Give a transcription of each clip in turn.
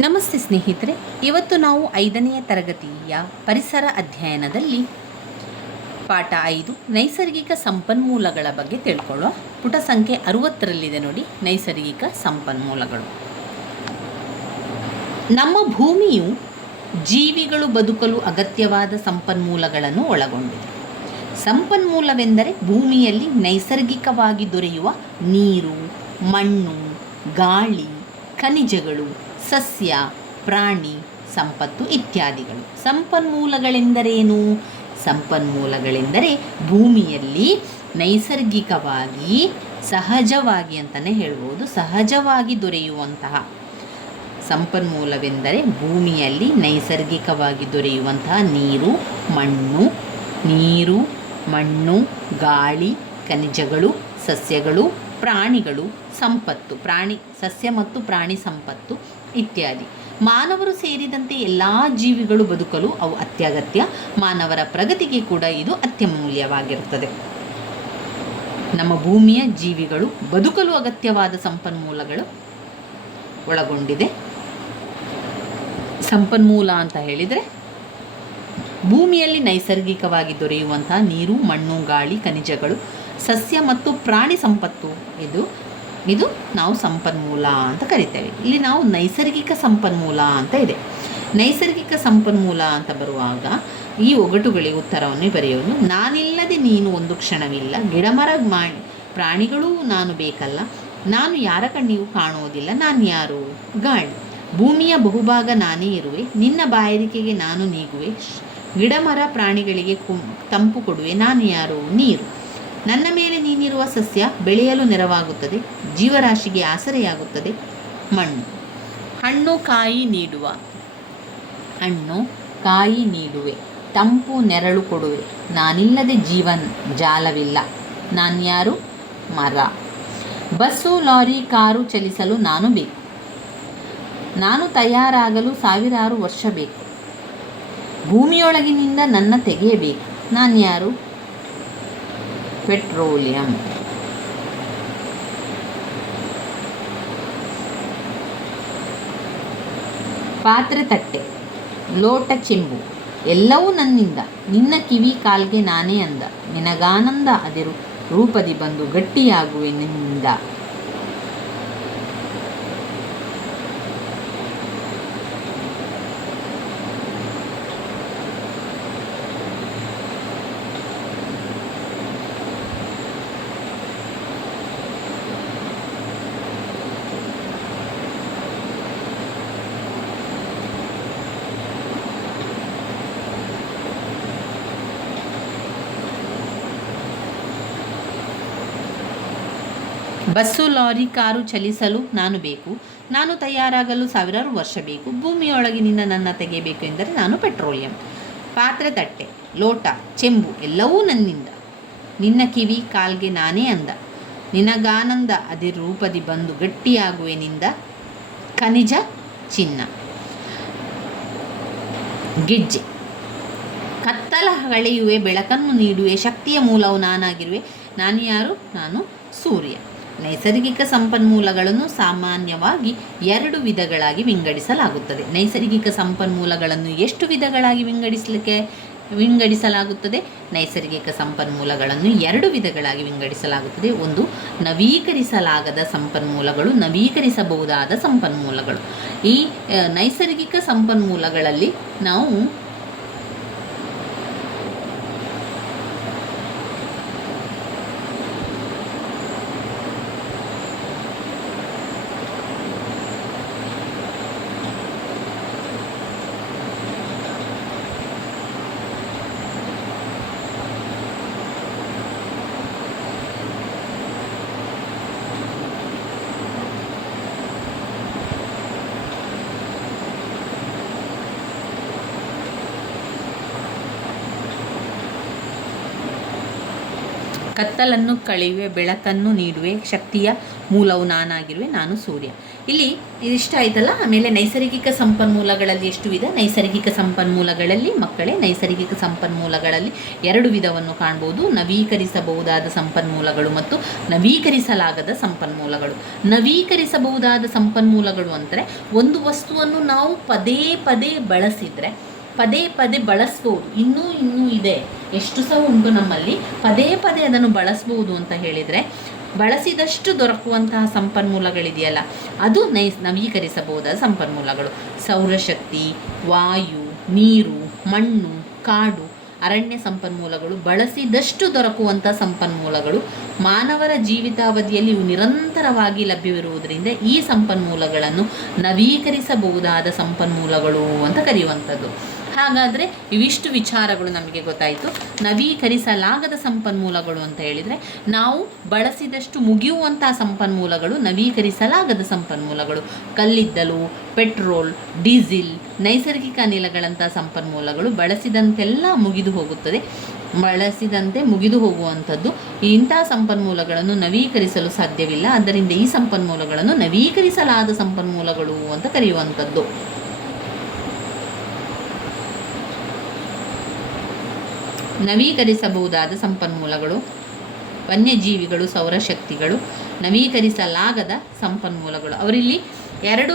ನಮಸ್ತೆ ಸ್ನೇಹಿತರೆ, ಇವತ್ತು ನಾವು 5ನೇ ತರಗತಿಯ ಪರಿಸರ ಅಧ್ಯಯನದಲ್ಲಿ ಪಾಠ 5 ನೈಸರ್ಗಿಕ ಸಂಪನ್ಮೂಲಗಳ ಬಗ್ಗೆ ತಿಳ್ಕೊಳ್ಳೋ. ಪುಟ ಸಂಖ್ಯೆ 60ರಲ್ಲಿದೆ ನೋಡಿ, ನೈಸರ್ಗಿಕ ಸಂಪನ್ಮೂಲಗಳು. ನಮ್ಮ ಭೂಮಿಯು ಜೀವಿಗಳು ಬದುಕಲು ಅಗತ್ಯವಾದ ಸಂಪನ್ಮೂಲಗಳನ್ನು ಒಳಗೊಂಡಿದೆ. ಸಂಪನ್ಮೂಲವೆಂದರೆ ಭೂಮಿಯಲ್ಲಿ ನೈಸರ್ಗಿಕವಾಗಿ ದೊರೆಯುವ ನೀರು, ಮಣ್ಣು, ಗಾಳಿ, ಖನಿಜಗಳು, ಸಸ್ಯ, ಪ್ರಾಣಿ ಸಂಪತ್ತು ಇತ್ಯಾದಿಗಳು. ಸಂಪನ್ಮೂಲಗಳೆಂದರೇನು? ಸಂಪನ್ಮೂಲಗಳೆಂದರೆ ಭೂಮಿಯಲ್ಲಿ ನೈಸರ್ಗಿಕವಾಗಿ, ಸಹಜವಾಗಿ ಅಂತಲೇ ಹೇಳ್ಬೋದು, ಸಹಜವಾಗಿ ದೊರೆಯುವಂತಹ ಸಂಪನ್ಮೂಲವೆಂದರೆ ಭೂಮಿಯಲ್ಲಿ ನೈಸರ್ಗಿಕವಾಗಿ ದೊರೆಯುವಂತಹ ನೀರು, ಮಣ್ಣು, ಗಾಳಿ, ಖನಿಜಗಳು, ಸಸ್ಯಗಳು, ಪ್ರಾಣಿಗಳು ಸಂಪತ್ತು, ಸಸ್ಯ ಮತ್ತು ಪ್ರಾಣಿ ಸಂಪತ್ತು ಇತ್ಯಾದಿ. ಮಾನವರು ಸೇರಿದಂತೆ ಎಲ್ಲ ಜೀವಿಗಳು ಬದುಕಲು ಅವು ಅತ್ಯಗತ್ಯ. ಮಾನವರ ಪ್ರಗತಿಗೆ ಕೂಡ ಇದು ಅತ್ಯಮೂಲ್ಯವಾಗಿರುತ್ತದೆ. ನಮ್ಮ ಭೂಮಿಯ ಜೀವಿಗಳು ಬದುಕಲು ಅಗತ್ಯವಾದ ಸಂಪನ್ಮೂಲಗಳು ಒಳಗೊಂಡಿದೆ. ಸಂಪನ್ಮೂಲ ಅಂತ ಹೇಳಿದರೆ ಭೂಮಿಯಲ್ಲಿ ನೈಸರ್ಗಿಕವಾಗಿ ದೊರೆಯುವಂತಹ ನೀರು, ಮಣ್ಣು, ಗಾಳಿ, ಖನಿಜಗಳು, ಸಸ್ಯ ಮತ್ತು ಪ್ರಾಣಿ ಸಂಪತ್ತು ಇದು ನಾವು ಸಂಪನ್ಮೂಲ ಅಂತ ಕರಿತೇವೆ. ಇಲ್ಲಿ ನಾವು ನೈಸರ್ಗಿಕ ಸಂಪನ್ಮೂಲ ಅಂತ ಇದೆ. ನೈಸರ್ಗಿಕ ಸಂಪನ್ಮೂಲ ಅಂತ ಬರುವಾಗ ಈ ಒಗಟುಗಳಿಗೆ ಉತ್ತರವನ್ನು ಬರೆಯೋದು. ನಾನಿಲ್ಲದೆ ನೀನು ಒಂದು ಕ್ಷಣವಿಲ್ಲ, ಗಿಡಮರ ಪ್ರಾಣಿಗಳೂ ನಾನು ಬೇಕಲ್ಲ, ನಾನು ಯಾರ ಕಣ್ಣಿಗೂ ಕಾಣುವುದಿಲ್ಲ, ನಾನು ಯಾರು? ಗಾಳಿ. ಭೂಮಿಯ ಬಹುಭಾಗ ನಾನೇ ಇರುವೆ, ನಿನ್ನ ಬಾಯಾರಿಕೆಗೆ ನಾನು ನೀಗುವೆ, ಗಿಡಮರ ಪ್ರಾಣಿಗಳಿಗೆ ತಂಪು ಕೊಡುವೆ, ನಾನು ಯಾರು? ನೀರು. ನನ್ನ ಮೇಲೆ ನೀನಿರುವ ಸಸ್ಯ ಬೆಳೆಯಲು ನೆರವಾಗುತ್ತದೆ, ಜೀವರಾಶಿಗೆ ಆಸರೆಯಾಗುತ್ತದೆ, ಮಣ್ಣು. ಹಣ್ಣು ಕಾಯಿ ನೀಡುವೆ, ತಂಪು ನೆರಳು ಕೊಡುವೆ, ನಾನಿಲ್ಲದೆ ಜೀವನ ಜಾಲವಿಲ್ಲ, ನಾನ್ಯಾರು? ಮರ. ಬಸ್ಸು, ಲಾರಿ, ಕಾರು ಚಲಿಸಲು ನಾನು ಬೇಕು, ನಾನು ತಯಾರಾಗಲು ಸಾವಿರಾರು ವರ್ಷ ಬೇಕು, ಭೂಮಿಯೊಳಗಿನಿಂದ ನನ್ನ ತೆಗೆಯಬೇಕು, ನಾನ್ಯಾರು? ಪೆಟ್ರೋಲಿಯಂ. ಪಾತ್ರೆ, ತಟ್ಟೆ, ಲೋಟ, ಚೆಂಬು ಎಲ್ಲವೂ ನನ್ನಿಂದ, ನಿನ್ನ ಕಿವಿ ಕಾಲ್ಗೆ ನಾನೇ ಅಂದ, ನಿನಗಾನಂದ ಅದಿರು ರೂಪದಿ ಬಂದು ಗಟ್ಟಿಯಾಗುವೆ ನಿನ್ನಿಂದ. ಬಸ್ಸು, ಲಾರಿ, ಕಾರು ಚಲಿಸಲು ನಾನು ಬೇಕು, ನಾನು ತಯಾರಾಗಲು ಸಾವಿರಾರು ವರ್ಷ ಬೇಕು, ಭೂಮಿಯೊಳಗಿನಿಂದ ನನ್ನ ತೆಗೆಯಬೇಕು ಎಂದರೆ ನಾನು ಪೆಟ್ರೋಲಿಯಂ. ಪಾತ್ರೆ, ತಟ್ಟೆ, ಲೋಟ, ಚೆಂಬು ಎಲ್ಲವೂ ನನ್ನಿಂದ, ನಿನ್ನ ಕಿವಿ ಕಾಲ್ಗೆ ನಾನೇ ಅಂದ, ನಿನಗಾನಂದ ಅದಿರು ರೂಪದಿ ಬಂದು ಗಟ್ಟಿಯಾಗುವೆನಿಂದ. ಖನಿಜ, ಚಿನ್ನ. ಗೆಜ್ಜೆ. ಕತ್ತಲ ಹಳೆಯುವೆ, ಬೆಳಕನ್ನು ನೀಡುವೆ, ಶಕ್ತಿಯ ಮೂಲವು ನಾನಾಗಿರುವೆ, ನಾನು ಯಾರು? ನಾನು ಸೂರ್ಯ. ನೈಸರ್ಗಿಕ ಸಂಪನ್ಮೂಲಗಳನ್ನು ಸಾಮಾನ್ಯವಾಗಿ 2 ವಿಧಗಳಾಗಿ ವಿಂಗಡಿಸಲಾಗುತ್ತದೆ. ನೈಸರ್ಗಿಕ ಸಂಪನ್ಮೂಲಗಳನ್ನು ಎಷ್ಟು ವಿಧಗಳಾಗಿ ವಿಂಗಡಿಸಲಾಗುತ್ತದೆ? ನೈಸರ್ಗಿಕ ಸಂಪನ್ಮೂಲಗಳನ್ನು 2 ವಿಧಗಳಾಗಿ ವಿಂಗಡಿಸಲಾಗುತ್ತದೆ. ಒಂದು, ನವೀಕರಿಸಲಾಗದ ಸಂಪನ್ಮೂಲಗಳು, ನವೀಕರಿಸಬಹುದಾದ ಸಂಪನ್ಮೂಲಗಳು. ಈ ನೈಸರ್ಗಿಕ ಸಂಪನ್ಮೂಲಗಳಲ್ಲಿ ನಾವು ಕತ್ತಲನ್ನು ಕಳೆಯುವೆ, ಬೆಳಕನ್ನು ನೀಡುವೆ, ಶಕ್ತಿಯ ಮೂಲವು ನಾನಾಗಿರುವೆ, ನಾನು ಸೂರ್ಯ. ಇಲ್ಲಿ ಇದಿಷ್ಟ ಆಯ್ತಲ್ಲ. ಆಮೇಲೆ ನೈಸರ್ಗಿಕ ಸಂಪನ್ಮೂಲಗಳಲ್ಲಿ ಎಷ್ಟು ವಿಧ? ನೈಸರ್ಗಿಕ ಸಂಪನ್ಮೂಲಗಳಲ್ಲಿ ಮಕ್ಕಳೇ, ನೈಸರ್ಗಿಕ ಸಂಪನ್ಮೂಲಗಳಲ್ಲಿ 2 ವಿಧವನ್ನು ಕಾಣ್ಬೋದು. ನವೀಕರಿಸಬಹುದಾದ ಸಂಪನ್ಮೂಲಗಳು ಮತ್ತು ನವೀಕರಿಸಲಾಗದ ಸಂಪನ್ಮೂಲಗಳು. ನವೀಕರಿಸಬಹುದಾದ ಸಂಪನ್ಮೂಲಗಳು ಅಂದರೆ ಒಂದು ವಸ್ತುವನ್ನು ನಾವು ಪದೇ ಪದೇ ಬಳಸಿದರೆ, ಪದೇ ಪದೇ ಬಳಸ್ಬೋದು, ಇನ್ನೂ ಇದೆ, ಎಷ್ಟು ಸಹ ಉಂಟು ನಮ್ಮಲ್ಲಿ, ಪದೇ ಪದೇ ಅದನ್ನು ಬಳಸ್ಬೋದು ಅಂತ ಹೇಳಿದರೆ ಬಳಸಿದಷ್ಟು ದೊರಕುವಂತಹ ಸಂಪನ್ಮೂಲಗಳಿದೆಯಲ್ಲ, ಅದು ನವೀಕರಿಸಬಹುದಾದ ಸಂಪನ್ಮೂಲಗಳು. ಸೌರಶಕ್ತಿ, ವಾಯು, ನೀರು, ಮಣ್ಣು, ಕಾಡು, ಅರಣ್ಯ ಸಂಪನ್ಮೂಲಗಳು ಬಳಸಿದಷ್ಟು ದೊರಕುವಂಥ ಸಂಪನ್ಮೂಲಗಳು. ಮಾನವರ ಜೀವಿತಾವಧಿಯಲ್ಲಿ ಇವು ನಿರಂತರವಾಗಿ ಲಭ್ಯವಿರುವುದರಿಂದ ಈ ಸಂಪನ್ಮೂಲಗಳನ್ನು ನವೀಕರಿಸಬಹುದಾದ ಸಂಪನ್ಮೂಲಗಳು ಅಂತ ಕರೆಯುವಂಥದ್ದು. ಹಾಗಾದರೆ ಇವಿಷ್ಟು ವಿಚಾರಗಳು ನಮಗೆ ಗೊತ್ತಾಯಿತು. ನವೀಕರಿಸಲಾಗದ ಸಂಪನ್ಮೂಲಗಳು ಅಂತ ಹೇಳಿದರೆ ನಾವು ಬಳಸಿದಷ್ಟು ಮುಗಿಯುವಂತಹ ಸಂಪನ್ಮೂಲಗಳು ನವೀಕರಿಸಲಾಗದ ಸಂಪನ್ಮೂಲಗಳು. ಕಲ್ಲಿದ್ದಲು, ಪೆಟ್ರೋಲ್, ಡೀಸೆಲ್, ನೈಸರ್ಗಿಕ ಅನಿಲಗಳಂಥ ಸಂಪನ್ಮೂಲಗಳು ಬಳಸಿದಂತೆಲ್ಲ ಮುಗಿದು ಹೋಗುತ್ತದೆ, ಬಳಸಿದಂತೆ ಮುಗಿದು ಹೋಗುವಂಥದ್ದು. ಇಂತಹ ಸಂಪನ್ಮೂಲಗಳನ್ನು ನವೀಕರಿಸಲು ಸಾಧ್ಯವಿಲ್ಲ. ಆದ್ದರಿಂದ ಈ ಸಂಪನ್ಮೂಲಗಳನ್ನು ನವೀಕರಿಸಲಾದ ಸಂಪನ್ಮೂಲಗಳು ಅಂತ ಕರೆಯುವಂಥದ್ದು. ನವೀಕರಿಸಬಹುದಾದ ಸಂಪನ್ಮೂಲಗಳು, ವನ್ಯಜೀವಿಗಳು, ಸೌರಶಕ್ತಿಗಳು, ನವೀಕರಿಸಲಾಗದ ಸಂಪನ್ಮೂಲಗಳು. ಅವರಿಲ್ಲಿ 2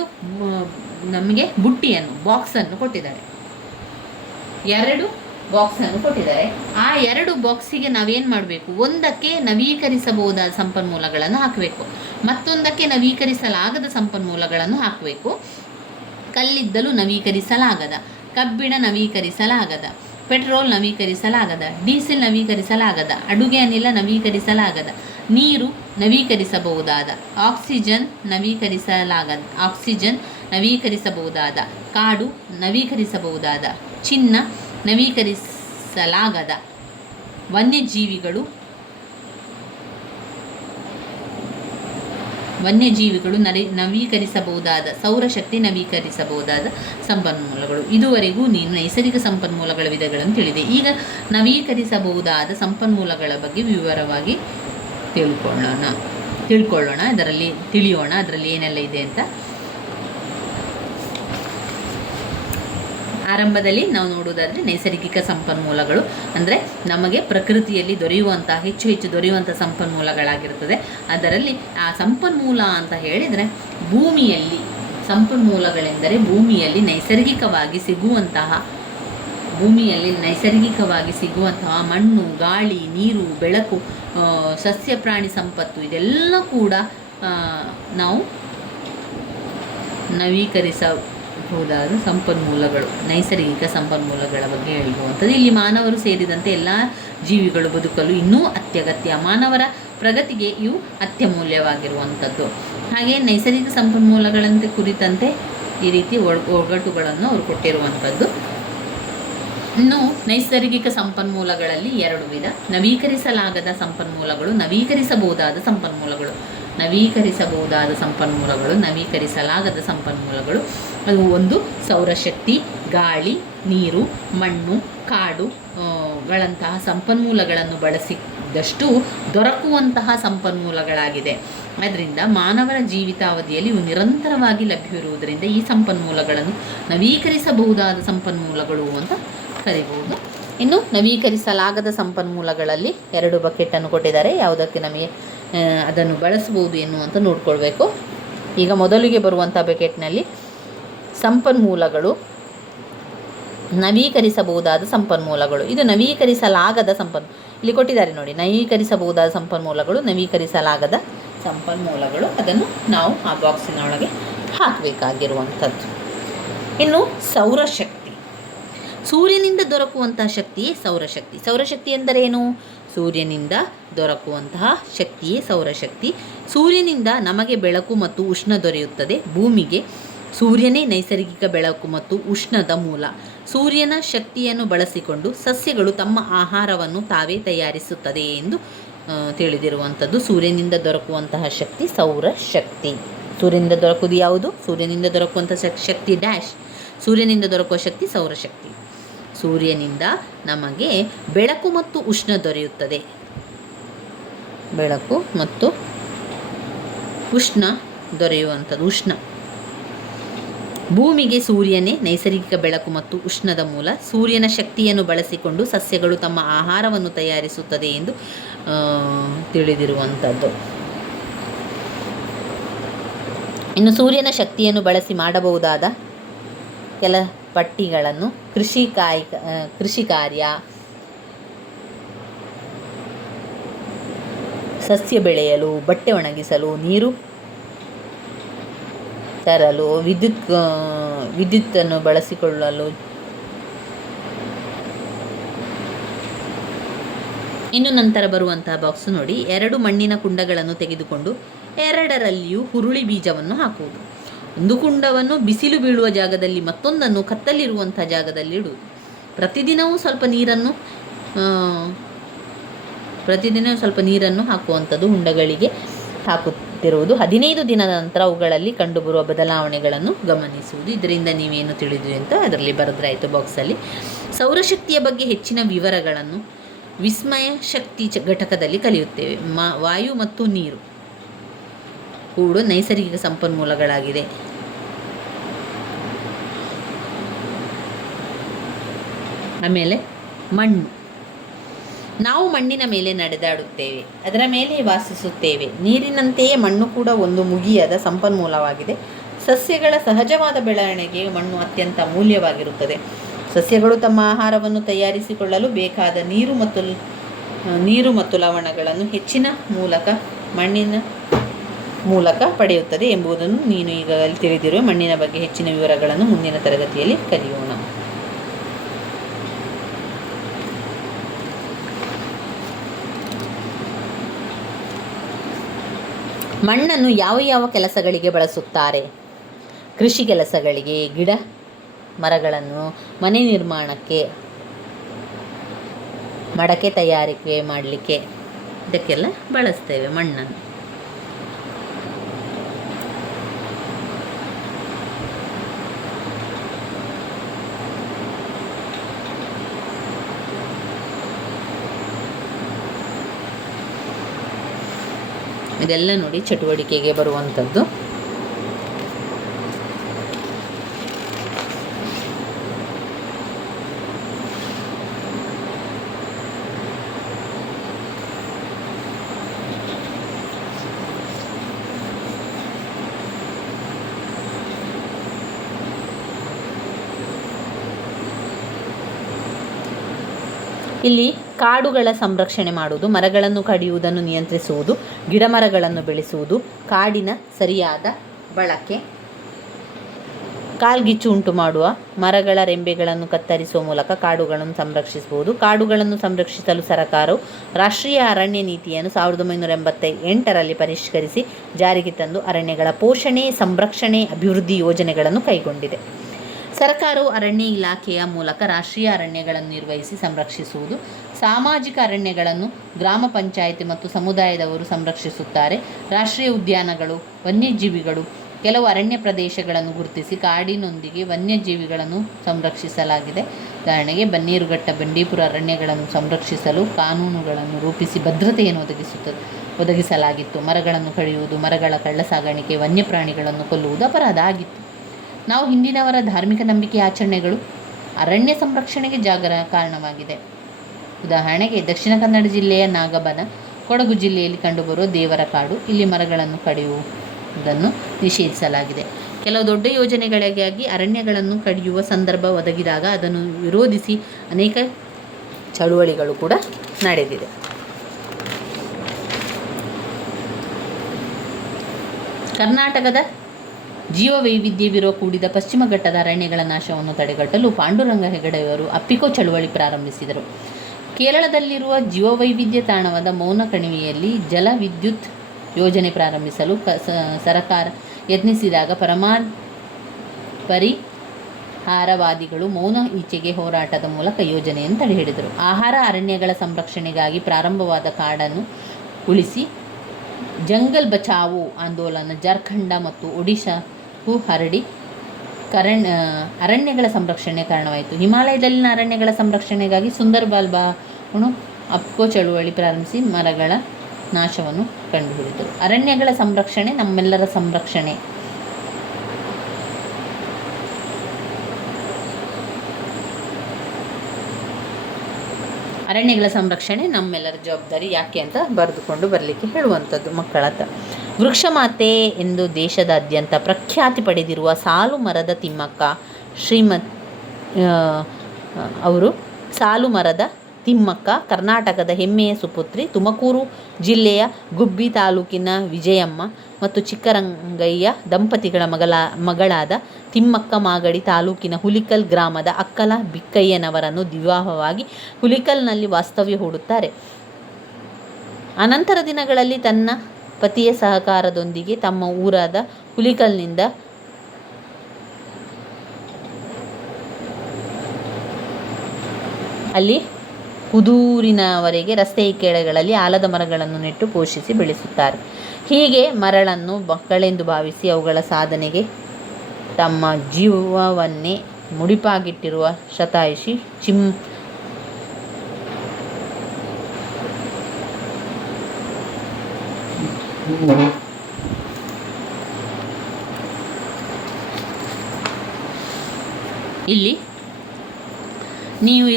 ನಮಗೆ ಬುಟ್ಟಿಯನ್ನು, ಬಾಕ್ಸನ್ನು ಕೊಟ್ಟಿದ್ದಾರೆ. 2 ಬಾಕ್ಸನ್ನು ಕೊಟ್ಟಿದ್ದಾರೆ. ಆ 2 ಬಾಕ್ಸಿಗೆ ನಾವೇನು ಮಾಡಬೇಕು? ಒಂದಕ್ಕೆ ನವೀಕರಿಸಬಹುದಾದ ಸಂಪನ್ಮೂಲಗಳನ್ನು ಹಾಕಬೇಕು, ಮತ್ತೊಂದಕ್ಕೆ ನವೀಕರಿಸಲಾಗದ ಸಂಪನ್ಮೂಲಗಳನ್ನು ಹಾಕಬೇಕು. ಕಲ್ಲಿದ್ದಲು ನವೀಕರಿಸಲಾಗದ, ಕಬ್ಬಿಣ ನವೀಕರಿಸಲಾಗದ, ಪೆಟ್ರೋಲ್ ನವೀಕರಿಸಲಾಗದ, ಡೀಸೆಲ್ ನವೀಕರಿಸಲಾಗದ, ಅಡುಗೆ ಅನಿಲ ನವೀಕರಿಸಲಾಗದ, ನೀರು ನವೀಕರಿಸಬಹುದಾದ, ಆಕ್ಸಿಜನ್ ನವೀಕರಿಸಬಹುದಾದ, ಕಾಡು ನವೀಕರಿಸಬಹುದಾದ, ಚಿನ್ನ ನವೀಕರಿಸಲಾಗದ, ವನ್ಯಜೀವಿಗಳು ನವೀಕರಿಸಬಹುದಾದ, ಸೌರಶಕ್ತಿ ನವೀಕರಿಸಬಹುದಾದ ಸಂಪನ್ಮೂಲಗಳು. ಇದುವರೆಗೂ ನೀನು ನೈಸರ್ಗಿಕ ಸಂಪನ್ಮೂಲಗಳ ವಿಧಗಳನ್ನು ತಿಳಿದೆ. ಈಗ ನವೀಕರಿಸಬಹುದಾದ ಸಂಪನ್ಮೂಲಗಳ ಬಗ್ಗೆ ವಿವರವಾಗಿ ತಿಳ್ಕೊಳ್ಳೋಣ, ತಿಳಿಯೋಣ ಅದರಲ್ಲಿ ಏನೆಲ್ಲ ಇದೆ ಅಂತ. ಆರಂಭದಲ್ಲಿ ನಾವು ನೋಡುವುದಾದರೆ ನೈಸರ್ಗಿಕ ಸಂಪನ್ಮೂಲಗಳು ಅಂದರೆ ನಮಗೆ ಪ್ರಕೃತಿಯಲ್ಲಿ ದೊರೆಯುವಂಥ ಹೆಚ್ಚು ದೊರೆಯುವಂಥ ಸಂಪನ್ಮೂಲಗಳಾಗಿರ್ತದೆ. ಅದರಲ್ಲಿ ಆ ಸಂಪನ್ಮೂಲ ಅಂತ ಹೇಳಿದರೆ ಭೂಮಿಯಲ್ಲಿ, ಸಂಪನ್ಮೂಲಗಳೆಂದರೆ ಭೂಮಿಯಲ್ಲಿ ನೈಸರ್ಗಿಕವಾಗಿ ಸಿಗುವಂತಹ ಮಣ್ಣು, ಗಾಳಿ, ನೀರು, ಬೆಳಕು, ಸಸ್ಯ ಪ್ರಾಣಿ ಸಂಪತ್ತು, ಇದೆಲ್ಲ ಕೂಡ ನಾವು ನವೀಕರಿಸಬಹುದಾದ ಸಂಪನ್ಮೂಲಗಳು, ನೈಸರ್ಗಿಕ ಸಂಪನ್ಮೂಲಗಳ ಬಗ್ಗೆ ಹೇಳುವಂಥದ್ದು. ಇಲ್ಲಿ ಮಾನವರು ಸೇರಿದಂತೆ ಎಲ್ಲ ಜೀವಿಗಳು ಬದುಕಲು ಇನ್ನೂ ಅತ್ಯಗತ್ಯ, ಮಾನವರ ಪ್ರಗತಿಗೆ ಇವು ಅತ್ಯಮೂಲ್ಯವಾಗಿರುವಂಥದ್ದು. ಹಾಗೆ ನೈಸರ್ಗಿಕ ಸಂಪನ್ಮೂಲಗಳಂತೆ ಕುರಿತಂತೆ ಈ ರೀತಿ ಒಗಟುಗಳನ್ನು ಅವರು ಕೊಟ್ಟಿರುವಂಥದ್ದು. ಇನ್ನು ನೈಸರ್ಗಿಕ ಸಂಪನ್ಮೂಲಗಳಲ್ಲಿ 2 ವಿಧ: ನವೀಕರಿಸಲಾಗದ ಸಂಪನ್ಮೂಲಗಳು, ನವೀಕರಿಸಬಹುದಾದ ಸಂಪನ್ಮೂಲಗಳು. ನವೀಕರಿಸಬಹುದಾದ ಸಂಪನ್ಮೂಲಗಳು, ನವೀಕರಿಸಲಾಗದ ಸಂಪನ್ಮೂಲಗಳು. ಅದು ಒಂದು ಸೌರಶಕ್ತಿ, ಗಾಳಿ, ನೀರು, ಮಣ್ಣು, ಕಾಡು ಗಳಂತಹ ಸಂಪನ್ಮೂಲಗಳನ್ನು ಬಳಸಿದಷ್ಟು ದೊರಕುವಂತಹ ಸಂಪನ್ಮೂಲಗಳಾಗಿದೆ. ಅದರಿಂದ ಮಾನವರ ಜೀವಿತಾವಧಿಯಲ್ಲಿ ಇವು ನಿರಂತರವಾಗಿ ಲಭ್ಯವಿರುವುದರಿಂದ ಈ ಸಂಪನ್ಮೂಲಗಳನ್ನು ನವೀಕರಿಸಬಹುದಾದ ಸಂಪನ್ಮೂಲಗಳು ಅಂತ ಕರಿಬಹುದು. ಇನ್ನು ನವೀಕರಿಸಲಾಗದ ಸಂಪನ್ಮೂಲಗಳಲ್ಲಿ 2 ಬಕೆಟನ್ನು ಕೊಟ್ಟಿದ್ದಾರೆ. ಯಾವುದಕ್ಕೆ ನಮಗೆ ಅದನ್ನು ಬಳಸಬಹುದು ಎನ್ನುವಂತ ನೋಡ್ಕೊಳ್ಬೇಕು. ಈಗ ಮೊದಲಿಗೆ ಬರುವಂಥ ಬಕೆಟ್ನಲ್ಲಿ ಸಂಪನ್ಮೂಲಗಳು, ನವೀಕರಿಸಬಹುದಾದ ಸಂಪನ್ಮೂಲಗಳು. ಇದು ನವೀಕರಿಸಲಾಗದ ಇಲ್ಲಿ ಕೊಟ್ಟಿದ್ದಾರೆ ನೋಡಿ, ನವೀಕರಿಸಬಹುದಾದ ಸಂಪನ್ಮೂಲಗಳು, ನವೀಕರಿಸಲಾಗದ ಸಂಪನ್ಮೂಲಗಳು. ಅದನ್ನು ನಾವು ಆ ಬಾಕ್ಸಿನ ಒಳಗೆ ಹಾಕಬೇಕಾಗಿರುವಂಥದ್ದು. ಇನ್ನು ಸೌರಶಕ್ತಿ, ಸೂರ್ಯನಿಂದ ದೊರಕುವಂತಹ ಶಕ್ತಿಯೇ ಸೌರಶಕ್ತಿ. ಸೌರಶಕ್ತಿ ಎಂದರೇನು? ಸೂರ್ಯನಿಂದ ದೊರಕುವಂತಹ ಶಕ್ತಿಯೇ ಸೌರಶಕ್ತಿ. ಸೂರ್ಯನಿಂದ ನಮಗೆ ಬೆಳಕು ಮತ್ತು ಉಷ್ಣ ದೊರೆಯುತ್ತದೆ. ಭೂಮಿಗೆ ಸೂರ್ಯನೇ ನೈಸರ್ಗಿಕ ಬೆಳಕು ಮತ್ತು ಉಷ್ಣದ ಮೂಲ. ಸೂರ್ಯನ ಶಕ್ತಿಯನ್ನು ಬಳಸಿಕೊಂಡು ಸಸ್ಯಗಳು ತಮ್ಮ ಆಹಾರವನ್ನು ತಾವೇ ತಯಾರಿಸುತ್ತದೆ ಎಂದು ತಿಳಿದಿರುವಂಥದ್ದು. ಸೂರ್ಯನಿಂದ ದೊರಕುವಂತಹ ಶಕ್ತಿ ಸೌರಶಕ್ತಿ. ಸೂರ್ಯನಿಂದ ದೊರಕುವುದು ಯಾವುದು? ಸೂರ್ಯನಿಂದ ದೊರಕುವಂಥ ಶಕ್ತಿ ಡ್ಯಾಶ್. ಸೂರ್ಯನಿಂದ ದೊರಕುವ ಶಕ್ತಿ ಸೌರಶಕ್ತಿ. ಸೂರ್ಯನಿಂದ ನಮಗೆ ಬೆಳಕು ಮತ್ತು ಉಷ್ಣ ದೊರೆಯುತ್ತದೆ. ಬೆಳಕು ಮತ್ತು ಉಷ್ಣ ದೊರೆಯುವಂಥದ್ದು ಉಷ್ಣ. ಭೂಮಿಗೆ ಸೂರ್ಯನೇ ನೈಸರ್ಗಿಕ ಬೆಳಕು ಮತ್ತು ಉಷ್ಣದ ಮೂಲ. ಸೂರ್ಯನ ಶಕ್ತಿಯನ್ನು ಬಳಸಿಕೊಂಡು ಸಸ್ಯಗಳು ತಮ್ಮ ಆಹಾರವನ್ನು ತಯಾರಿಸುತ್ತದೆ ಎಂದು ತಿಳಿದಿರುವಂಥದ್ದು. ಇನ್ನು ಸೂರ್ಯನ ಶಕ್ತಿಯನ್ನು ಬಳಸಿ ಮಾಡಬಹುದಾದ ಕೆಲ ಪಟ್ಟಿಗಳನ್ನು ಕೃಷಿ ಕಾರ್ಯ, ಸಸ್ಯ ಬೆಳೆಯಲು, ಬಟ್ಟೆ ಒಣಗಿಸಲು, ನೀರು ತರಲು, ವಿದ್ಯುತ್ತನ್ನು ಬಳಸಿಕೊಳ್ಳಲು. ಇನ್ನು ನಂತರ ಬರುವಂತಹ ಬಾಕ್ಸ್ ನೋಡಿ, 2 ಮಣ್ಣಿನ ಕುಂಡಗಳನ್ನು ತೆಗೆದುಕೊಂಡು ಎರಡರಲ್ಲಿಯೂ ಹುರುಳಿ ಬೀಜವನ್ನು ಹಾಕುವುದು. ಒಂದು ಕುಂಡವನ್ನು ಬಿಸಿಲು ಬೀಳುವ ಜಾಗದಲ್ಲಿ, ಮತ್ತೊಂದನ್ನು ಕತ್ತಲಿರುವಂಥ ಜಾಗದಲ್ಲಿ ಇಡುವುದು. ಪ್ರತಿದಿನವೂ ಸ್ವಲ್ಪ ನೀರನ್ನು ಹಾಕುವಂಥದ್ದು ಹುಂಡಗಳಿಗೆ ಹಾಕುತ್ತಿರುವುದು. 15 ದಿನದ ನಂತರ ಅವುಗಳಲ್ಲಿ ಕಂಡುಬರುವ ಬದಲಾವಣೆಗಳನ್ನು ಗಮನಿಸುವುದು. ಇದರಿಂದ ನೀವೇನು ತಿಳಿದ್ರಿ ಅಂತ ಅದರಲ್ಲಿ ಬರೆದ್ರಾಯಿತು ಬಾಕ್ಸಲ್ಲಿ. ಸೌರಶಕ್ತಿಯ ಬಗ್ಗೆ ಹೆಚ್ಚಿನ ವಿವರಗಳನ್ನು ವಿಸ್ಮಯ ಶಕ್ತಿ ಘಟಕದಲ್ಲಿ ಕಲಿಯುತ್ತೇವೆ. ವಾಯು ಮತ್ತು ನೀರು ಕೂಡ ನೈಸರ್ಗಿಕ ಸಂಪನ್ಮೂಲಗಳಾಗಿದೆ. ಆಮೇಲೆ ಮಣ್ಣು. ನಾವು ಮಣ್ಣಿನ ಮೇಲೆ ನಡೆದಾಡುತ್ತೇವೆ, ಅದರ ಮೇಲೆ ವಾಸಿಸುತ್ತೇವೆ. ನೀರಿನಂತೆಯೇ ಮಣ್ಣು ಕೂಡ ಒಂದು ಮುಗಿಯದ ಸಂಪನ್ಮೂಲವಾಗಿದೆ. ಸಸ್ಯಗಳ ಸಹಜವಾದ ಬೆಳವಣಿಗೆಗೆ ಮಣ್ಣು ಅತ್ಯಂತ ಅಮೂಲ್ಯವಾಗಿರುತ್ತದೆ. ಸಸ್ಯಗಳು ತಮ್ಮ ಆಹಾರವನ್ನು ತಯಾರಿಸಿಕೊಳ್ಳಲು ಬೇಕಾದ ನೀರು ಮತ್ತು ಲವಣಗಳನ್ನು ಮಣ್ಣಿನ ಮೂಲಕ ಪಡೆಯುತ್ತದೆ ಎಂಬುದನ್ನು ನೀನು ಈಗಾಗಲೇ ತಿಳಿದಿರುವ. ಮಣ್ಣಿನ ಬಗ್ಗೆ ಹೆಚ್ಚಿನ ವಿವರಗಳನ್ನು ಮುಂದಿನ ತರಗತಿಯಲ್ಲಿ ಕಲಿಯೋಣ. ಮಣ್ಣನ್ನು ಯಾವ ಕೆಲಸಗಳಿಗೆ ಬಳಸುತ್ತಾರೆ? ಕೃಷಿ ಕೆಲಸಗಳಿಗೆ, ಗಿಡ ಮರಗಳನ್ನು ಮನೆ ನಿರ್ಮಾಣಕ್ಕೆ, ಮಡಕೆ ತಯಾರಿಕೆ ಮಾಡಲಿಕ್ಕೆ, ಇದಕ್ಕೆಲ್ಲ ಬಳಸ್ತೇವೆ ಮಣ್ಣನ್ನು. ಇದೆಲ್ಲ ನೋಡಿ ಚಟುವಟಿಕೆಗೆ ಬರುವಂಥದ್ದು. ಇಲ್ಲಿ ಕಾಡುಗಳ ಸಂರಕ್ಷಣೆ ಮಾಡುವುದು, ಮರಗಳನ್ನು ಕಡಿಯುವುದನ್ನು ನಿಯಂತ್ರಿಸುವುದು, ಗಿಡಮರಗಳನ್ನು ಬೆಳೆಸುವುದು, ಕಾಡಿನ ಸರಿಯಾದ ಬಳಕೆ, ಕಾಲ್ಗಿಚ್ಚು ಉಂಟು ಮಾಡುವ ಮರಗಳ ರೆಂಬೆಗಳನ್ನು ಕತ್ತರಿಸುವ ಮೂಲಕ ಕಾಡುಗಳನ್ನು ಸಂರಕ್ಷಿಸಬಹುದು. ಕಾಡುಗಳನ್ನು ಸಂರಕ್ಷಿಸಲು ಸರ್ಕಾರವು ರಾಷ್ಟ್ರೀಯ ಅರಣ್ಯ ನೀತಿಯನ್ನು 1988ರಲ್ಲಿ ಪರಿಷ್ಕರಿಸಿ ಜಾರಿಗೆ ತಂದು ಅರಣ್ಯಗಳ ಪೋಷಣೆ, ಸಂರಕ್ಷಣೆ, ಅಭಿವೃದ್ಧಿ ಯೋಜನೆಗಳನ್ನು ಕೈಗೊಂಡಿದೆ. ಸರ್ಕಾರವು ಅರಣ್ಯ ಇಲಾಖೆಯ ಮೂಲಕ ರಾಷ್ಟ್ರೀಯ ಅರಣ್ಯಗಳನ್ನು ನಿರ್ವಹಿಸಿ ಸಂರಕ್ಷಿಸುವುದು. ಸಾಮಾಜಿಕ ಅರಣ್ಯಗಳನ್ನು ಗ್ರಾಮ ಪಂಚಾಯಿತಿ ಮತ್ತು ಸಮುದಾಯದವರು ಸಂರಕ್ಷಿಸುತ್ತಾರೆ. ರಾಷ್ಟ್ರೀಯ ಉದ್ಯಾನಗಳು, ವನ್ಯಜೀವಿಗಳು, ಕೆಲವು ಅರಣ್ಯ ಪ್ರದೇಶಗಳನ್ನು ಗುರುತಿಸಿ ಕಾಡಿನೊಂದಿಗೆ ವನ್ಯಜೀವಿಗಳನ್ನು ಸಂರಕ್ಷಿಸಲಾಗಿದೆ. ಉದಾಹರಣೆಗೆ ಬನ್ನೇರುಘಟ್ಟ, ಬಂಡೀಪುರ ಅರಣ್ಯಗಳನ್ನು ಸಂರಕ್ಷಿಸಲು ಕಾನೂನುಗಳನ್ನು ರೂಪಿಸಿ ಭದ್ರತೆಯನ್ನು ಒದಗಿಸಲಾಗಿತ್ತು. ಮರಗಳನ್ನು ಕಡಿಯುವುದು, ಮರಗಳ ಕಳ್ಳಸಾಗಾಣಿಕೆ, ವನ್ಯಪ್ರಾಣಿಗಳನ್ನು ಕೊಲ್ಲುವುದು ಅಪರಾಧ ಆಗಿತ್ತು. ನಾವು ಹಿಂದಿನವರ ಧಾರ್ಮಿಕ ನಂಬಿಕೆ ಆಚರಣೆಗಳು ಅರಣ್ಯ ಸಂರಕ್ಷಣೆಗೆ ಕಾರಣವಾಗಿದೆ. ಉದಾಹರಣೆಗೆ ದಕ್ಷಿಣ ಕನ್ನಡ ಜಿಲ್ಲೆಯ ನಾಗಬನ, ಕೊಡಗು ಜಿಲ್ಲೆಯಲ್ಲಿ ಕಂಡುಬರುವ ದೇವರ ಕಾಡು, ಇಲ್ಲಿ ಮರಗಳನ್ನು ಕಡಿಯುವುದನ್ನು ನಿಷೇಧಿಸಲಾಗಿದೆ. ಕೆಲವು ದೊಡ್ಡ ಯೋಜನೆಗಳಿಗಾಗಿ ಅರಣ್ಯಗಳನ್ನು ಕಡಿಯುವ ಸಂದರ್ಭ ಒದಗಿದಾಗ ಅದನ್ನು ವಿರೋಧಿಸಿ ಅನೇಕ ಚಳುವಳಿಗಳು ಕೂಡ ನಡೆದಿದೆ. ಕರ್ನಾಟಕದ ಜೀವವೈವಿಧ್ಯವಿರುವ ಕೂಡಿದ ಪಶ್ಚಿಮ ಘಟ್ಟದ ಅರಣ್ಯಗಳ ನಾಶವನ್ನು ತಡೆಗಟ್ಟಲು ಪಾಂಡುರಂಗ ಹೆಗಡೆಯವರು ಅಪ್ಪಿಕೋ ಚಳುವಳಿ ಪ್ರಾರಂಭಿಸಿದರು. ಕೇರಳದಲ್ಲಿರುವ ಜೀವವೈವಿಧ್ಯ ತಾಣವಾದ ಮೌನ ಕಣಿವೆಯಲ್ಲಿ ಜಲ ವಿದ್ಯುತ್ ಯೋಜನೆ ಪ್ರಾರಂಭಿಸಲು ಸರಕಾರ ಯತ್ನಿಸಿದಾಗ ಪರಿಹಾರವಾದಿಗಳು ಮೌನ ಈಚೆಗೆ ಹೋರಾಟದ ಮೂಲಕ ಯೋಜನೆಯನ್ನು ತಡೆಹಿಡಿದರು. ಆಹಾರ ಅರಣ್ಯಗಳ ಸಂರಕ್ಷಣೆಗಾಗಿ ಪ್ರಾರಂಭವಾದ ಕಾಡನ್ನು ಉಳಿಸಿ ಜಂಗಲ್ ಬಚಾವೋ ಆಂದೋಲನ ಜಾರ್ಖಂಡ ಮತ್ತು ಒಡಿಶಾಗೂ ಹರಡಿ ಅರಣ್ಯಗಳ ಸಂರಕ್ಷಣೆ ಕಾರಣವಾಯಿತು. ಹಿಮಾಲಯದಲ್ಲಿನ ಅರಣ್ಯಗಳ ಸಂರಕ್ಷಣೆಗಾಗಿ ಸುಂದರ್ಬಾಲ್ ಅಪ್ಕೋ ಚಳುವಳಿ ಪ್ರಾರಂಭಿಸಿ ಮರಗಳ ನಾಶವನ್ನು ಕಂಡುಹಿಡಿದರು. ಅರಣ್ಯಗಳ ಸಂರಕ್ಷಣೆ ನಮ್ಮೆಲ್ಲರ ಸಂರಕ್ಷಣೆ. ಅರಣ್ಯಗಳ ಸಂರಕ್ಷಣೆ ನಮ್ಮೆಲ್ಲರ ಜವಾಬ್ದಾರಿ. ಯಾಕೆ ಅಂತ ಬರೆದುಕೊಂಡು ಬರಲಿಕ್ಕೆ ಹೇಳುವಂಥದ್ದು ಮಕ್ಕಳ ಹತ್ರ. ವೃಕ್ಷ ಮಾತೆ ಎಂದು ದೇಶದಾದ್ಯಂತ ಪ್ರಖ್ಯಾತಿ ಪಡೆದಿರುವ ಸಾಲು ಮರದ ತಿಮ್ಮಕ್ಕ ಅವರು ಸಾಲು ಮರದ ತಿಮ್ಮಕ್ಕ ಕರ್ನಾಟಕದ ಹೆಮ್ಮೆಯ ಸುಪುತ್ರಿ. ತುಮಕೂರು ಜಿಲ್ಲೆಯ ಗುಬ್ಬಿ ತಾಲೂಕಿನ ವಿಜಯಮ್ಮ ಮತ್ತು ಚಿಕ್ಕರಂಗಯ್ಯ ದಂಪತಿಗಳ ಮಗಳಾದ ತಿಮ್ಮಕ್ಕ ಮಾಗಡಿ ತಾಲೂಕಿನ ಹುಲಿಕಲ್ ಗ್ರಾಮದ ಅಕ್ಕಲ ಬಿಕ್ಕಯ್ಯನವರನ್ನು ವಿವಾಹವಾಗಿ ಹುಲಿಕಲ್ನಲ್ಲಿ ವಾಸ್ತವ್ಯ ಹೂಡುತ್ತಾರೆ. ಅನಂತರ ದಿನಗಳಲ್ಲಿ ತನ್ನ ಪತಿಯ ಸಹಕಾರದೊಂದಿಗೆ ತಮ್ಮ ಊರಾದ ಹುಲಿಕಲ್ನಿಂದ ಅಲ್ಲಿ ಕುದೂರಿನವರೆಗೆ ರಸ್ತೆ ಇಕ್ಕೆಲೆಗಳಲ್ಲಿ ಆಲದ ಮರಗಳನ್ನು ನೆಟ್ಟು ಪೋಷಿಸಿ ಬೆಳೆಸುತ್ತಾರೆ. ಹೀಗೆ ಮರಳನ್ನು ಮಕ್ಕಳೆಂದು ಭಾವಿಸಿ ಅವುಗಳ ಸಾಧನೆಗೆ ತಮ್ಮ ಜೀವವನ್ನೇ ಮುಡಿಪಾಗಿಟ್ಟಿರುವ ಶತಾಯುಷಿ ಇಲ್ಲಿ ನೀವು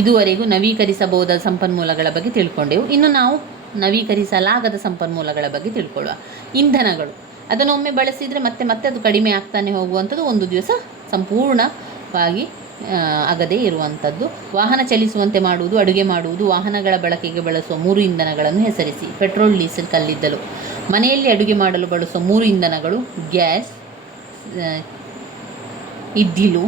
ಇದುವರೆಗೂ ನವೀಕರಿಸಬಹುದಾದ ಸಂಪನ್ಮೂಲಗಳ ಬಗ್ಗೆ ತಿಳ್ಕೊಂಡೆವು. ಇನ್ನು ನಾವು ನವೀಕರಿಸಲಾಗದ ಸಂಪನ್ಮೂಲಗಳ ಬಗ್ಗೆ ತಿಳ್ಕೊಳ್ಳುವ. ಇಂಧನಗಳು, ಅದನ್ನೊಮ್ಮೆ ಬಳಸಿದರೆ ಮತ್ತೆ ಅದು ಕಡಿಮೆ ಆಗ್ತಾನೆ ಹೋಗುವಂಥದ್ದು, ಒಂದು ದಿವಸ ಸಂಪೂರ್ಣವಾಗಿ ಆಗದೇ ಇರುವಂಥದ್ದು. ವಾಹನ ಚಲಿಸುವಂತೆ ಮಾಡುವುದು, ಅಡುಗೆ ಮಾಡುವುದು. ವಾಹನಗಳ ಬಳಕೆಗೆ ಬಳಸುವ 3 ಇಂಧನಗಳನ್ನು ಹೆಸರಿಸಿ. ಪೆಟ್ರೋಲ್, ಡೀಸೆಲ್, ಕಲ್ಲಿದ್ದಲು. ಮನೆಯಲ್ಲಿ ಅಡುಗೆ ಮಾಡಲು ಬಳಸುವ 3 ಇಂಧನಗಳು: ಗ್ಯಾಸ್, ಇದ್ದಿಲು,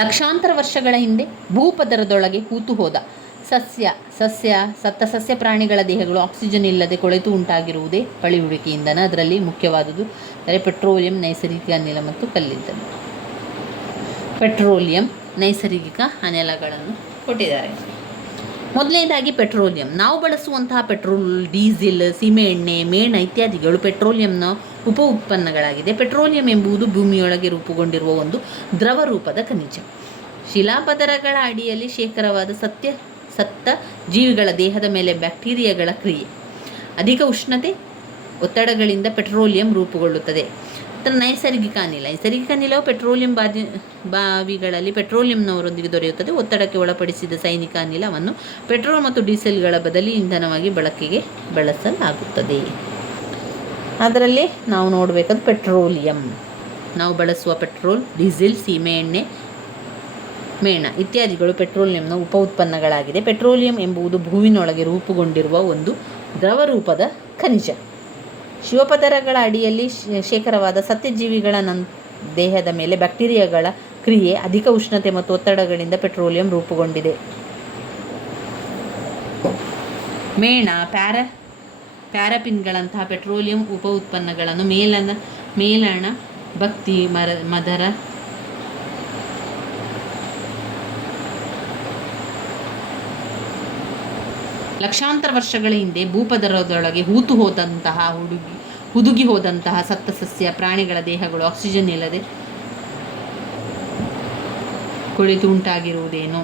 ಲಕ್ಷಾಂತರ ವರ್ಷಗಳ ಹಿಂದೆ ಭೂಪದರದೊಳಗೆ ಹೂತು ಹೋದ ಸಸ್ಯ ಪ್ರಾಣಿಗಳ ದೇಹಗಳು ಆಕ್ಸಿಜನ್ ಇಲ್ಲದೆ ಕೊಳೆತು ಉಂಟಾಗಿರುವುದೇ ಪಳಿಯುಳಿಕೆ ಇಂಧನ. ಅದರಲ್ಲಿ ಮುಖ್ಯವಾದುದು ಪೆಟ್ರೋಲಿಯಂ, ನೈಸರ್ಗಿಕ ಅನಿಲ ಮತ್ತು ಕಲ್ಲಿದ್ದಲು. ಪೆಟ್ರೋಲಿಯಂ, ನೈಸರ್ಗಿಕ ಅನಿಲಗಳನ್ನು ಕೊಟ್ಟಿದ್ದಾರೆ. ಮೊದಲನೇದಾಗಿ ಪೆಟ್ರೋಲಿಯಂ. ನಾವು ಬಳಸುವಂತಹ ಪೆಟ್ರೋಲ್, ಡೀಸೆಲ್, ಸೀಮೆ ಎಣ್ಣೆ, ಮೇಣ ಇತ್ಯಾದಿಗಳು ಪೆಟ್ರೋಲಿಯಂನ ಉಪ ಉತ್ಪನ್ನಗಳಾಗಿದೆ. ಪೆಟ್ರೋಲಿಯಂ ಎಂಬುದು ಭೂಮಿಯೊಳಗೆ ರೂಪುಗೊಂಡಿರುವ ಒಂದು ದ್ರವ ರೂಪದ ಖನಿಜ. ಶಿಲಾಪದರಗಳ ಅಡಿಯಲ್ಲಿ ಶೇಖರವಾದ ಸತ್ತ ಜೀವಿಗಳ ದೇಹದ ಮೇಲೆ ಬ್ಯಾಕ್ಟೀರಿಯಾಗಳ ಕ್ರಿಯೆ, ಅಧಿಕ ಉಷ್ಣತೆ, ಒತ್ತಡಗಳಿಂದ ಪೆಟ್ರೋಲಿಯಂ ರೂಪುಗೊಳ್ಳುತ್ತದೆ. ನೈಸರ್ಗಿಕ ಅನಿಲವು ಪೆಟ್ರೋಲಿಯಂ ಬಾವಿಗಳಲ್ಲಿ ಪೆಟ್ರೋಲಿಯಂನವರೊಂದಿಗೆ ದೊರೆಯುತ್ತದೆ. ಒತ್ತಡಕ್ಕೆ ಒಳಪಡಿಸಿದ ಸೈನಿಕ ಅನಿಲವನ್ನು ಪೆಟ್ರೋಲ್ ಮತ್ತು ಡೀಸೆಲ್ಗಳ ಬದಲಿ ಇಂಧನವಾಗಿ ಬಳಕೆಗೆ ಬಳಸಲಾಗುತ್ತದೆ. ಅದರಲ್ಲಿ ನಾವು ನೋಡಬೇಕಾದ ಪೆಟ್ರೋಲಿಯಂ, ನಾವು ಬಳಸುವ ಪೆಟ್ರೋಲ್, ಡೀಸೆಲ್, ಸೀಮೆ ಎಣ್ಣೆ, ಮೇಣ ಇತ್ಯಾದಿಗಳು ಪೆಟ್ರೋಲಿಯಂನ ಉಪ ಉತ್ಪನ್ನಗಳಾಗಿದೆ. ಪೆಟ್ರೋಲಿಯಂ ಎಂಬುದು ಭೂಮಿನೊಳಗೆ ರೂಪುಗೊಂಡಿರುವ ಒಂದು ದ್ರವ ರೂಪದ ಖನಿಜ. ಶಿವಪದರಗಳ ಅಡಿಯಲ್ಲಿ ಶೇಖರವಾದ ಸತ್ಯಜೀವಿಗಳ ದೇಹದ ಮೇಲೆ ಬ್ಯಾಕ್ಟೀರಿಯಾಗಳ ಕ್ರಿಯೆ, ಅಧಿಕ ಉಷ್ಣತೆ ಮತ್ತು ಒತ್ತಡಗಳಿಂದ ಪೆಟ್ರೋಲಿಯಂ ರೂಪುಗೊಂಡಿದೆ. ಮೇಣ, ಪ್ಯಾರಾಫಿನ್ಗಳಂತಹ ಪೆಟ್ರೋಲಿಯಂ ಉಪ ಉತ್ಪನ್ನಗಳನ್ನು ಮೇಲಣ, ಬತ್ತಿ, ಮದರ, ಲಕ್ಷಾಂತರ ವರ್ಷಗಳ ಹಿಂದೆ ಭೂಪದರದೊಳಗೆ ಹುದುಗಿ ಹೋದಂತಹ ಸತ್ತ ಸಸ್ಯ ಪ್ರಾಣಿಗಳ ದೇಹಗಳು ಆಕ್ಸಿಜನ್ ಇಲ್ಲದೆ ಕೊಳೆತು ಉಂಟಾಗಿರುವುದೇನು?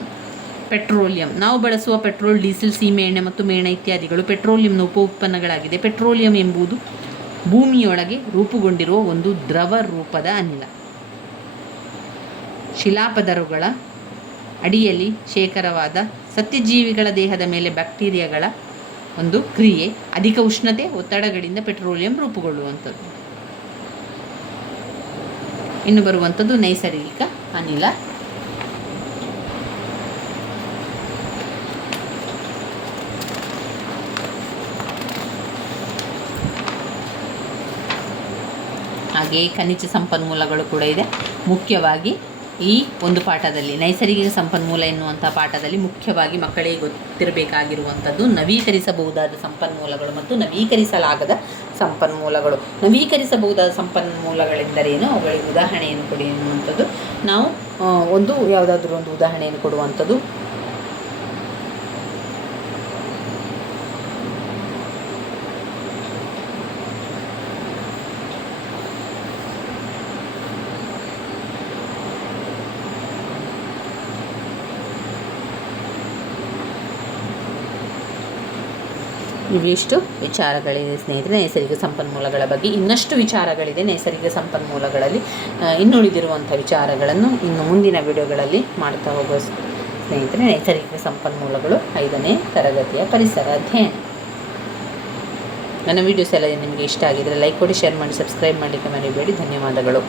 ಪೆಟ್ರೋಲಿಯಂ. ನಾವು ಬಳಸುವ ಪೆಟ್ರೋಲ್, ಡೀಸೆಲ್, ಸೀಮೆ ಎಣ್ಣೆ ಮತ್ತು ಮೇಣ ಇತ್ಯಾದಿಗಳು ಪೆಟ್ರೋಲಿಯಂನ ಉಪ ಉತ್ಪನ್ನಗಳಾಗಿದೆ. ಪೆಟ್ರೋಲಿಯಂ ಎಂಬುದು ಭೂಮಿಯೊಳಗೆ ರೂಪುಗೊಂಡಿರುವ ಒಂದು ದ್ರವ ರೂಪದ ಅನಿಲ. ಶಿಲಾಪದರುಗಳ ಅಡಿಯಲ್ಲಿ ಶೇಖರವಾದ ಸತ್ಯಜೀವಿಗಳ ದೇಹದ ಮೇಲೆ ಬ್ಯಾಕ್ಟೀರಿಯಾಗಳ ಒಂದು ಕ್ರಿಯೆ, ಅಧಿಕ ಉಷ್ಣತೆ, ಒತ್ತಡಗಳಿಂದ ಪೆಟ್ರೋಲಿಯಂ ರೂಪುಗೊಳ್ಳುವಂಥದ್ದು. ಇನ್ನು ಬರುವಂಥದ್ದು ನೈಸರ್ಗಿಕ ಅನಿಲ. ಹಾಗೆಯೇ ಖನಿಜ ಸಂಪನ್ಮೂಲಗಳು ಕೂಡ ಇದೆ. ಮುಖ್ಯವಾಗಿ ಈ ಒಂದು ಪಾಠದಲ್ಲಿ ನೈಸರ್ಗಿಕ ಸಂಪನ್ಮೂಲ ಎನ್ನುವಂಥ ಪಾಠದಲ್ಲಿ ಮುಖ್ಯವಾಗಿ ಮಕ್ಕಳಿಗೆ ಗೊತ್ತಿರಬೇಕಾಗಿರುವಂಥದ್ದು ನವೀಕರಿಸಬಹುದಾದ ಸಂಪನ್ಮೂಲಗಳು ಮತ್ತು ನವೀಕರಿಸಲಾಗದ ಸಂಪನ್ಮೂಲಗಳು. ನವೀಕರಿಸಬಹುದಾದ ಸಂಪನ್ಮೂಲಗಳೆಂದರೇನು, ಅವುಗಳಿಗೆ ಉದಾಹರಣೆಯನ್ನು ಕೊಡಿ ಎನ್ನುವಂಥದ್ದು. ನಾವು ಯಾವುದಾದ್ರೂ ಒಂದು ಉದಾಹರಣೆಯನ್ನು ಕೊಡುವಂಥದ್ದು. ಇವಿಷ್ಟು ವಿಚಾರಗಳಿದೆ ಸ್ನೇಹಿತರೆ ನೈಸರ್ಗಿಕ ಸಂಪನ್ಮೂಲಗಳ ಬಗ್ಗೆ. ಇನ್ನಷ್ಟು ವಿಚಾರಗಳಿದೆ ನೈಸರ್ಗಿಕ ಸಂಪನ್ಮೂಲಗಳಲ್ಲಿ. ಇನ್ನುಳಿದಿರುವಂಥ ವಿಚಾರಗಳನ್ನು ಇನ್ನು ಮುಂದಿನ ವಿಡಿಯೋಗಳಲ್ಲಿ ಮಾಡ್ತಾ ಹೋಗೋ ಸ್ನೇಹಿತರೆ. ನೈಸರ್ಗಿಕ ಸಂಪನ್ಮೂಲಗಳು 5ನೇ ತರಗತಿಯ ಪರಿಸರ ಅಧ್ಯಯನ. ನನ್ನ ವೀಡಿಯೋಸ್ ಎಲ್ಲ ನಿಮಗೆ ಇಷ್ಟ ಆಗಿದ್ದರೆ ಲೈಕ್ ಕೊಡಿ, ಶೇರ್ ಮಾಡಿ, ಸಬ್ಸ್ಕ್ರೈಬ್ ಮಾಡಲಿಕ್ಕೆ ಮರಿಬೇಡಿ. ಧನ್ಯವಾದಗಳು.